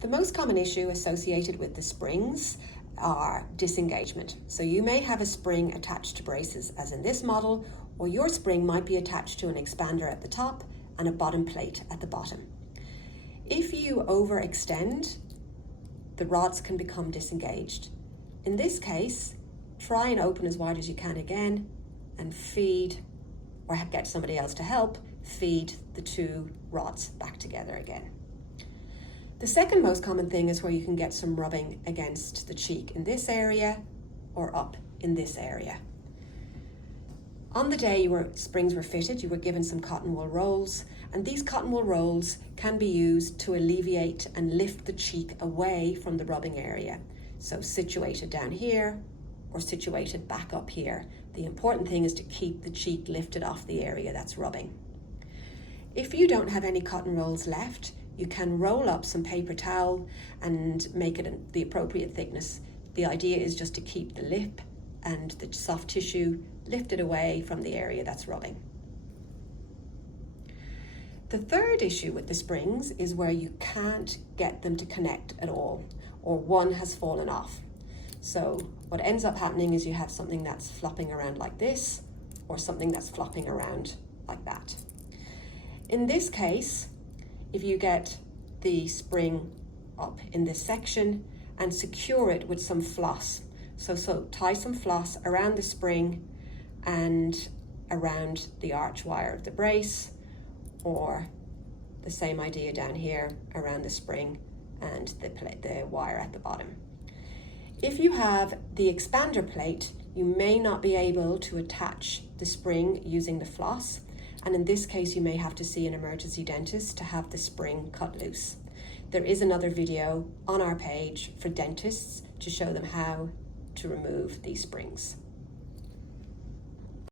The most common issue associated with the springs are disengagement. So you may have a spring attached to braces as in this model, or your spring might be attached to an expander at the top and a bottom plate at the bottom. If you overextend, the rods can become disengaged. In this case, try and open as wide as you can again and feed, or get somebody else to help, feed the two rods back together again. The second most common thing is where you can get some rubbing against the cheek in this area or up in this area. On the day springs were fitted, you were given some cotton wool rolls, and these cotton wool rolls can be used to alleviate and lift the cheek away from the rubbing area. So situated down here or situated back up here. The important thing is to keep the cheek lifted off the area that's rubbing. If you don't have any cotton rolls left, you can roll up some paper towel and make it the appropriate thickness. The idea is just to keep the lip and the soft tissue lifted away from the area that's rubbing. The third issue with the springs is where you can't get them to connect at all, or one has fallen off. So what ends up happening is you have something that's flopping around like this, or something that's flopping around like that. In this case, if you get the spring up in this section and secure it with some floss. So tie some floss around the spring and around the arch wire of the brace, or the same idea down here around the spring and the wire at the bottom. If you have the expander plate, you may not be able to attach the spring using the floss, and in this case you may have to see an emergency dentist to have the spring cut loose. There is another video on our page for dentists to show them how to remove these springs.